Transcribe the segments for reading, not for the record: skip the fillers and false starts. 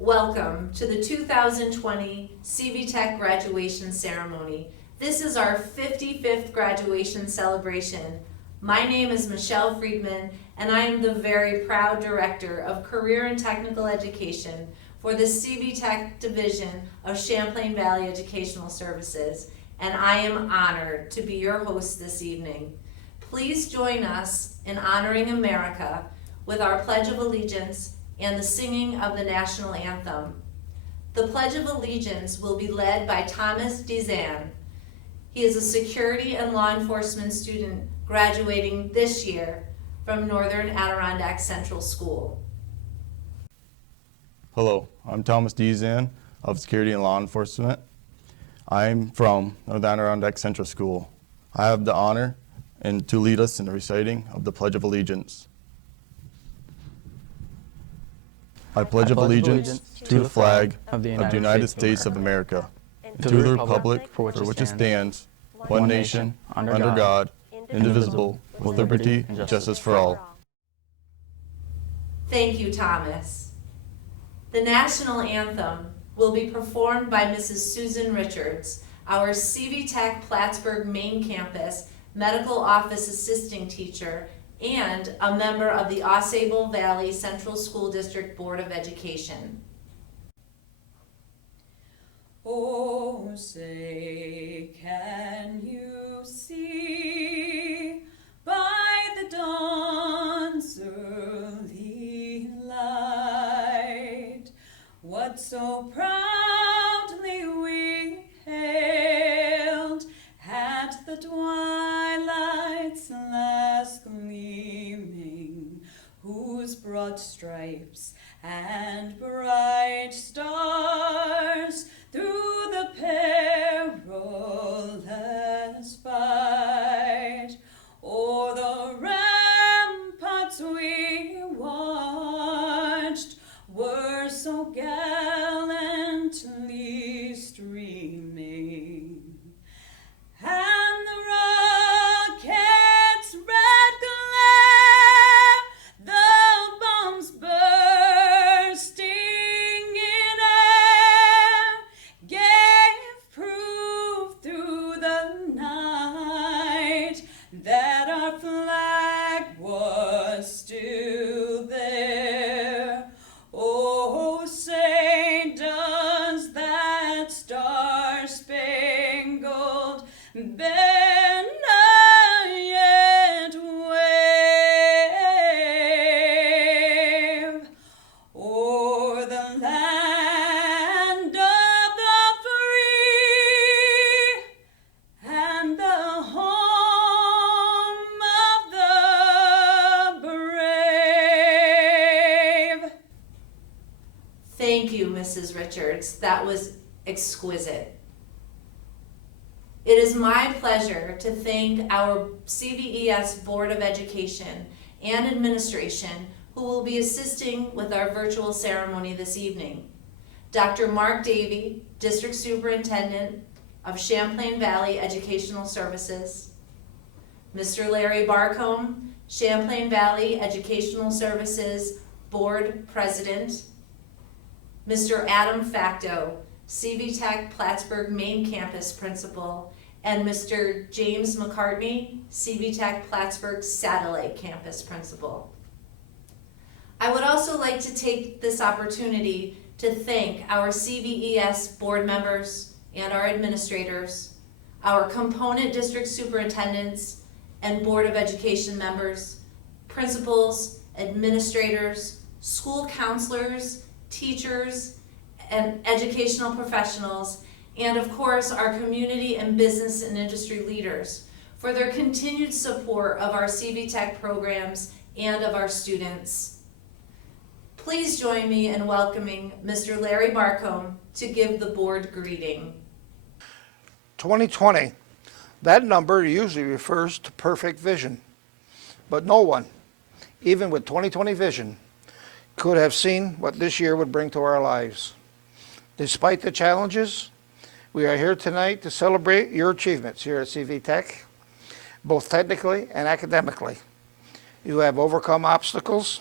Welcome to the 2020 CV-TEC graduation ceremony. This is our 55th graduation celebration. My name is Michelle Friedman, and I am the very proud Director of Career and Technical Education for the CV-TEC Division of Champlain Valley Educational Services, and I am honored to be your host this evening. Please join us in honoring America with our Pledge of Allegiance and the singing of the national anthem. The Pledge of Allegiance will be led by Thomas Dizan. He is a security and law enforcement student graduating this year from Northern Adirondack Central School. Hello, I'm Thomas Dizan of Security and Law Enforcement. I'm from Northern Adirondack Central School. I have the honor to lead us in the reciting of the Pledge of Allegiance. I pledge allegiance to the flag of the United States of America, and to the republic for which it stands, one nation, under God, indivisible, with liberty and justice for all. Thank you, Thomas. The national anthem will be performed by Mrs. Susan Richards, our CV-TEC Plattsburgh main campus medical office assisting teacher and a member of the Osable Valley Central School District Board of Education. Oh, say, can you see by the dawn's early light what so proudly we hailed at the twilight's last gleaming, whose broad stripes and bright stars through the perilous fight o'er the ramparts we watched were so gallantly streaming, and the rocket's red glare, the bombs bursting in air, gave proof through the night that our flag was still there. Oh, say, does that star-spangled banner yet wave o'er the land of the free and the home of the brave? Thank you, Mrs. Richards. That was exquisite. It is my pleasure to thank our CVES Board of Education and Administration who will be assisting with our virtual ceremony this evening. Dr. Mr Davy, District Superintendent of Champlain Valley Educational Services, Mr. Larry Buerkle, Champlain Valley Educational Services Board President, Mr. Adam Facto, CV-TEC Plattsburgh Main Campus Principal, and Mr. James McCartney, CV-TEC Plattsburgh Satellite Campus Principal. I would also like to take this opportunity to thank our CVES board members and our administrators, our component district superintendents and Board of Education members, principals, administrators, school counselors, teachers, and educational professionals, and of course our community and business and industry leaders for their continued support of our CV-TEC programs and of our students. Please join me in welcoming Mr. Larry Buerkle to give the board greeting. 2020, that number usually refers to perfect vision, but no one, even with 20/20 vision, could have seen what this year would bring to our lives. Despite the challenges, we are here tonight to celebrate your achievements here at CV-TEC, both technically and academically. You have overcome obstacles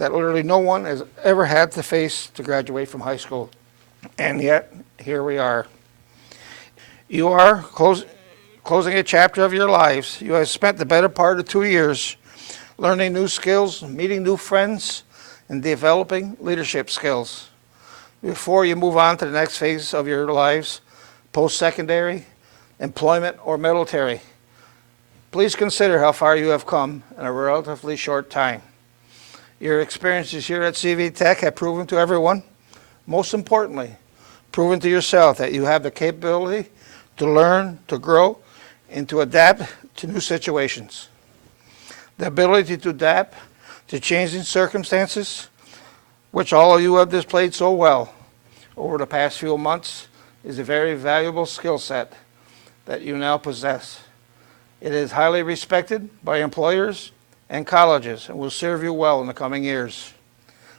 that literally no one has ever had to face to graduate from high school. And yet, here we are. You are closing a chapter of your lives. You have spent the better part of 2 years learning new skills, meeting new friends, and developing leadership skills. Before you move on to the next phase of your lives, post-secondary, employment, or military, please consider how far you have come in a relatively short time. Your experiences here at CV-TEC have proven to everyone, most importantly, proven to yourself that you have the capability to learn, to grow, and to adapt to new situations. The ability to adapt to changing circumstances, which all of you have displayed so well over the past few months, is a very valuable skill set that you now possess. It is highly respected by employers and colleges and will serve you well in the coming years.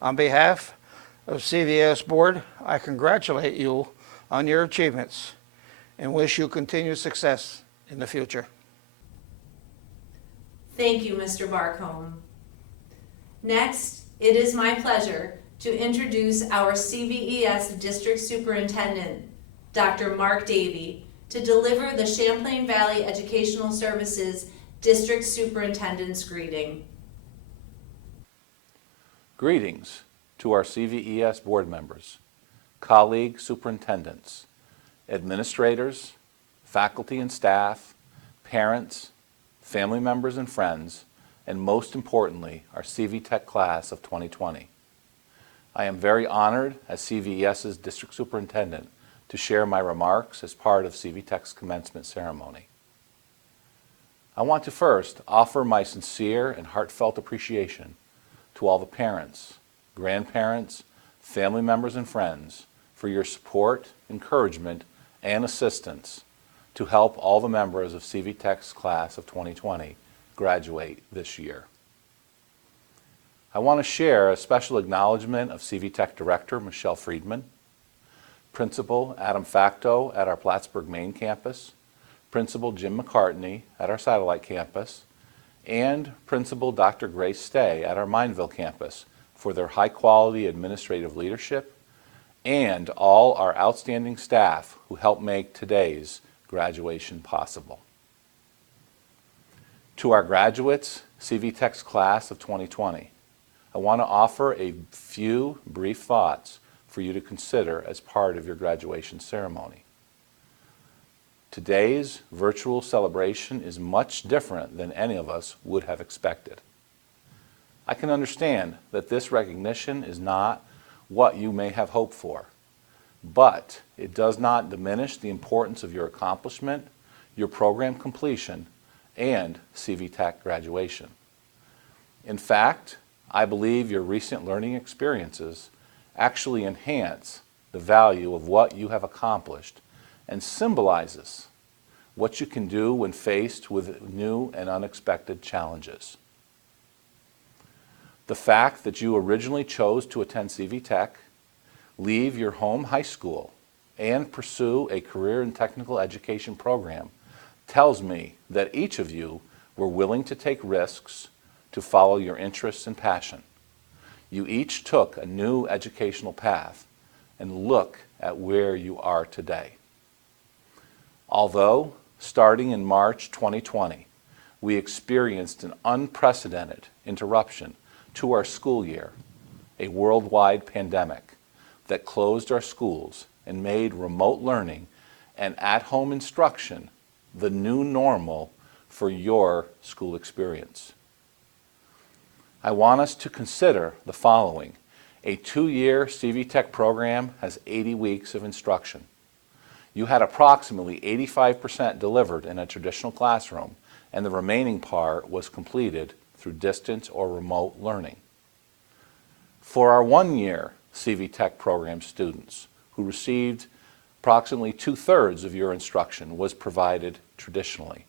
On behalf of CVS Board, I congratulate you on your achievements and wish you continued success in the future. Thank you, Mr. Buerkle. Next, it is my pleasure to introduce our CVES District Superintendent, Dr. Mr Davy, to deliver the Champlain Valley Educational Services District Superintendent's greeting. Greetings to our CVES board members, colleague superintendents, administrators, faculty and staff, parents, family members and friends, and most importantly, our CV-TEC class of 2020. I am very honored as CVES's district superintendent to share my remarks as part of CV-TEC's commencement ceremony. I want to first offer my sincere and heartfelt appreciation to all the parents, grandparents, family members, and friends for your support, encouragement, and assistance to help all the members of CV-TEC's class of 2020 graduate this year. I want to share a special acknowledgement of CV-TEC Director Michelle Friedman, Principal Adam Facto at our Plattsburgh main campus, Principal Jim McCartney at our satellite campus, and Principal Dr. Grace Stay at our Mineville campus for their high-quality administrative leadership, and all our outstanding staff who helped make today's graduation possible. To our graduates, CV-TEC's class of 2020, I want to offer a few brief thoughts for you to consider as part of your graduation ceremony. Today's virtual celebration is much different than any of us would have expected. I can understand that this recognition is not what you may have hoped for, but it does not diminish the importance of your accomplishment, your program completion, and CV-TEC graduation. In fact, I believe your recent learning experiences actually enhance the value of what you have accomplished and symbolizes what you can do when faced with new and unexpected challenges. The fact that you originally chose to attend CV-TEC, leave your home high school, and pursue a career and technical education program tells me that each of you were willing to take risks to follow your interests and passion. You each took a new educational path, and look at where you are today. Although, starting in March 2020, we experienced an unprecedented interruption to our school year, a worldwide pandemic that closed our schools and made remote learning and at-home instruction the new normal for your school experience. I want us to consider the following. A 2-year CV-TEC program has 80 weeks of instruction. You had approximately 85% delivered in a traditional classroom, and the remaining part was completed through distance or remote learning. For our 1-year CV-TEC program students who received approximately 2/3 of your instruction was provided traditionally.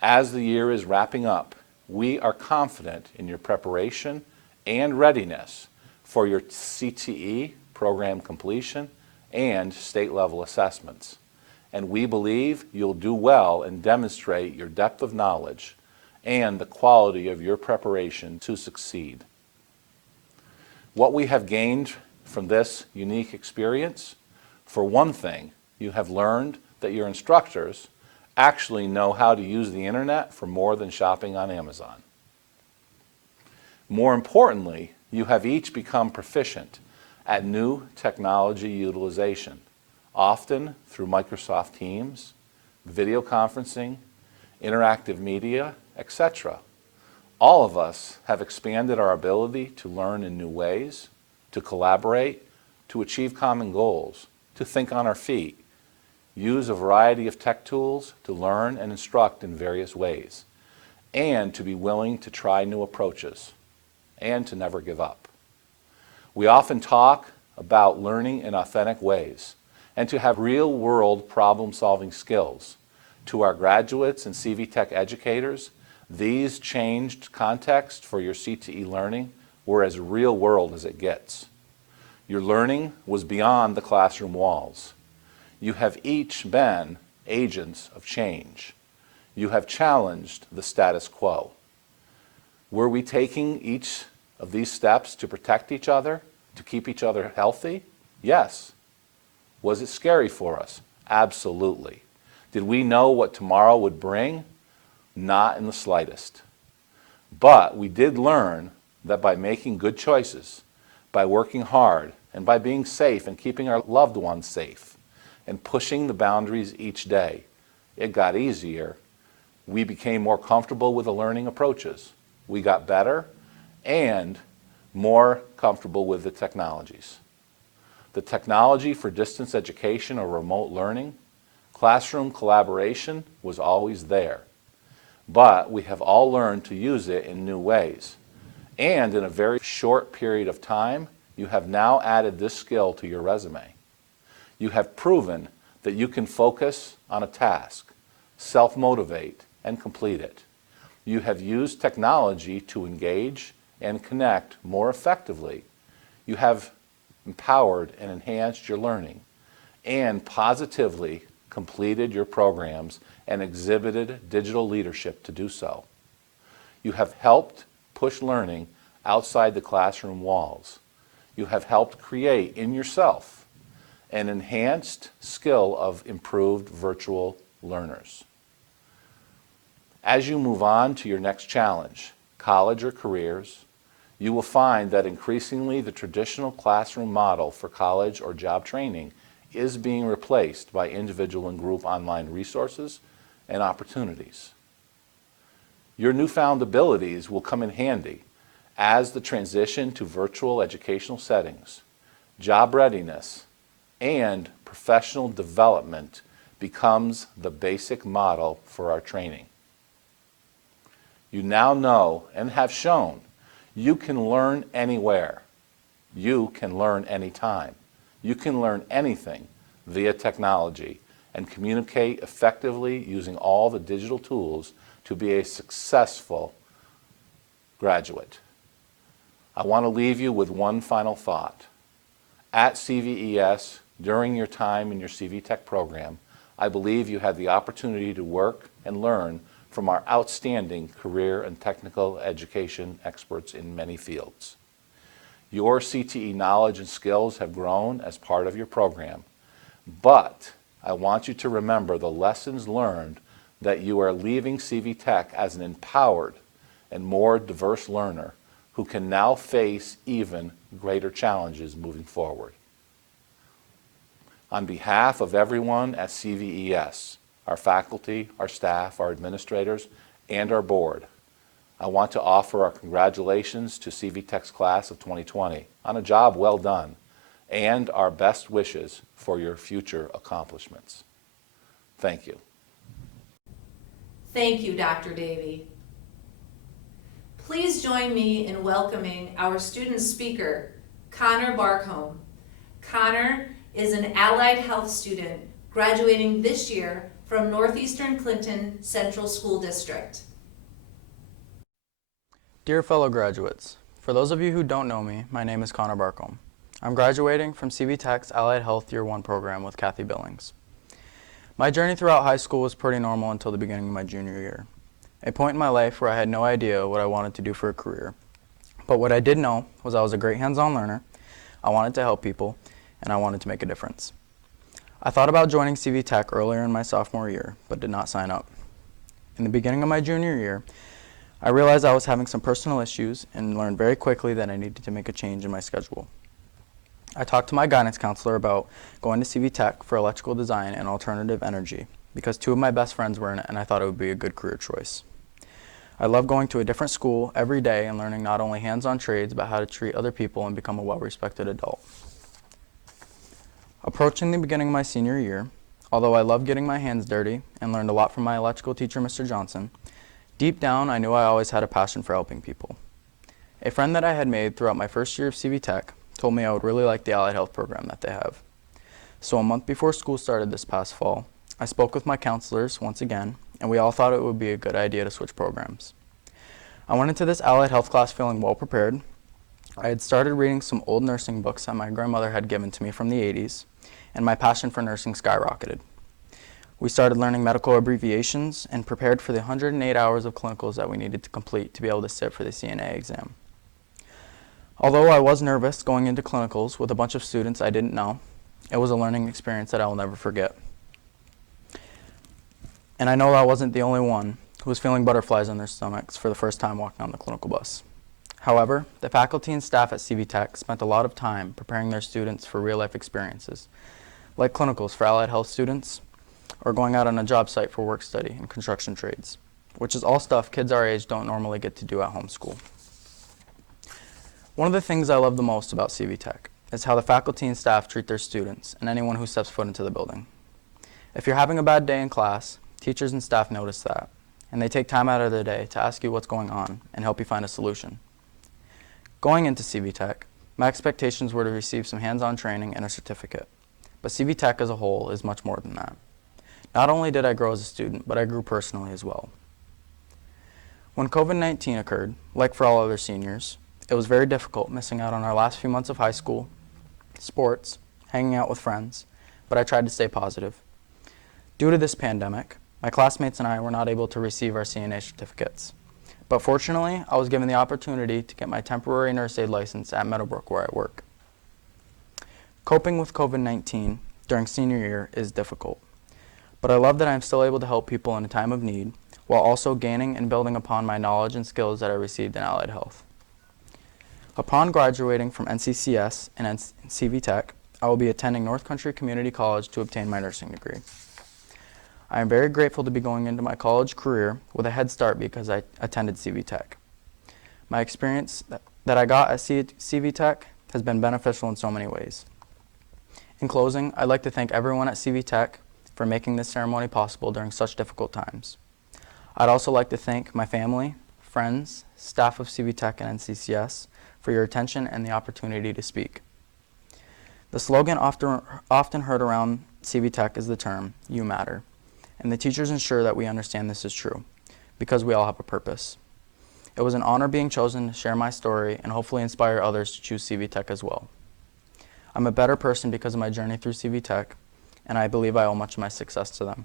As the year is wrapping up, we are confident in your preparation and readiness for your CTE program completion and state-level assessments, and we believe you'll do well and demonstrate your depth of knowledge and the quality of your preparation to succeed. What we have gained from this unique experience, for one thing, you have learned that your instructors actually know how to use the internet for more than shopping on Amazon. More importantly, you have each become proficient at new technology utilization, often through Microsoft Teams, video conferencing, interactive media, etc. All of us have expanded our ability to learn in new ways, to collaborate, to achieve common goals, to think on our feet, use a variety of tech tools to learn and instruct in various ways, and to be willing to try new approaches, and to never give up. We often talk about learning in authentic ways, and to have real-world problem-solving skills. To our graduates and CV-TEC educators, these changed contexts for your CTE learning were as real-world as it gets. Your learning was beyond the classroom walls. You have each been agents of change. You have challenged the status quo. Were we taking each of these steps to protect each other, to keep each other healthy? Yes. Was it scary for us? Absolutely. Did we know what tomorrow would bring? Not in the slightest. But we did learn that by making good choices, by working hard, and by being safe and keeping our loved ones safe, and pushing the boundaries each day, it got easier. We became more comfortable with the learning approaches. We got better and more comfortable with the technologies. The technology for distance education or remote learning, classroom collaboration was always there. But we have all learned to use it in new ways. And in a very short period of time, you have now added this skill to your resume. You have proven that you can focus on a task, self-motivate, and complete it. You have used technology to engage and connect more effectively. You have empowered and enhanced your learning and positively completed your programs and exhibited digital leadership to do so. You have helped push learning outside the classroom walls. You have helped create in yourself an enhanced skill of improved virtual learners. As you move on to your next challenge, college or careers, you will find that increasingly the traditional classroom model for college or job training is being replaced by individual and group online resources and opportunities. Your newfound abilities will come in handy as the transition to virtual educational settings, job readiness, and professional development becomes the basic model for our training. You now know and have shown you can learn anywhere. You can learn anytime. You can learn anything via technology and communicate effectively using all the digital tools to be a successful graduate. I want to leave you with one final thought. At CVES, during your time in your CV-TEC program, I believe you had the opportunity to work and learn from our outstanding career and technical education experts in many fields. Your CTE knowledge and skills have grown as part of your program, but I want you to remember the lessons learned that you are leaving CV-TEC as an empowered and more diverse learner who can now face even greater challenges moving forward. On behalf of everyone at CVES, our faculty, our staff, our administrators, and our board, I want to offer our congratulations to CV-TEC's class of 2020 on a job well done and our best wishes for your future accomplishments. Thank you. Thank you, Dr. Davy. Please join me in welcoming our student speaker, Connor Buerkle. Connor is an allied health student graduating this year from Northeastern Clinton Central School District. Dear fellow graduates, for those of you who don't know me, my name is Connor Buerkle. I'm graduating from CV-TEC's Allied Health Year 1 program with Kathy Billings. My journey throughout high school was pretty normal until the beginning of my junior year, a point in my life where I had no idea what I wanted to do for a career. But what I did know was I was a great hands-on learner, I wanted to help people, and I wanted to make a difference. I thought about joining CV-TEC earlier in my sophomore year, but did not sign up. In the beginning of my junior year, I realized I was having some personal issues and learned very quickly that I needed to make a change in my schedule. I talked to my guidance counselor about going to CV-TEC for electrical design and alternative energy because 2 of my best friends were in it and I thought it would be a good career choice. I love going to a different school every day and learning not only hands-on trades, but how to treat other people and become a well-respected adult. Approaching the beginning of my senior year, although I loved getting my hands dirty and learned a lot from my electrical teacher, Mr. Johnson, deep down I knew I always had a passion for helping people. A friend that I had made throughout my first year of CV-TEC told me I would really like the allied health program that they have. So a month before school started this past fall, I spoke with my counselors once again, and we all thought it would be a good idea to switch programs. I went into this allied health class feeling well prepared. I had started reading some old nursing books that my grandmother had given to me from the 80s, and my passion for nursing skyrocketed. We started learning medical abbreviations and prepared for the 108 hours of clinicals that we needed to complete to be able to sit for the CNA exam. Although I was nervous going into clinicals with a bunch of students I didn't know, it was a learning experience that I will never forget. And I know I wasn't the only one who was feeling butterflies in their stomachs for the first time walking on the clinical bus. However, the faculty and staff at CV-TEC spent a lot of time preparing their students for real-life experiences, like clinicals for allied health students, or going out on a job site for work study and construction trades, which is all stuff kids our age don't normally get to do at home school. One of the things I love the most about CV-TEC is how the faculty and staff treat their students and anyone who steps foot into the building. If you're having a bad day in class, teachers and staff notice that, and they take time out of their day to ask you what's going on and help you find a solution. Going into CV-TEC, my expectations were to receive some hands-on training and a certificate, but CV-TEC as a whole is much more than that. Not only did I grow as a student, but I grew personally as well. When COVID-19 occurred, like for all other seniors, it was very difficult missing out on our last few months of high school, sports, hanging out with friends, but I tried to stay positive. Due to this pandemic, my classmates and I were not able to receive our CNA certificates. But fortunately, I was given the opportunity to get my temporary nurse aide license at Meadowbrook where I work. Coping with COVID-19 during senior year is difficult, but I love that I am still able to help people in a time of need while also gaining and building upon my knowledge and skills that I received in allied health. Upon graduating from NCCS and CV-TEC, I will be attending North Country Community College to obtain my nursing degree. I am very grateful to be going into my college career with a head start because I attended CV-TEC. My experience that I got at CV-TEC has been beneficial in so many ways. In closing, I'd like to thank everyone at CV-TEC for making this ceremony possible during such difficult times. I'd also like to thank my family, friends, staff of CV-TEC and NCCS for your attention and the opportunity to speak. The slogan often heard around CV-TEC is the term, "You matter," and the teachers ensure that we understand this is true, because we all have a purpose. It was an honor being chosen to share my story and hopefully inspire others to choose CV-TEC as well. I'm a better person because of my journey through CV-TEC, and I believe I owe much of my success to them.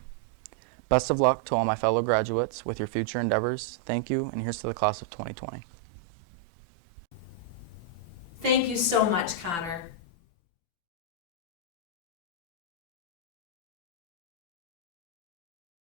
Best of luck to all my fellow graduates with your future endeavors. Thank you, and here's to the class of 2020. Thank you so much, Connor.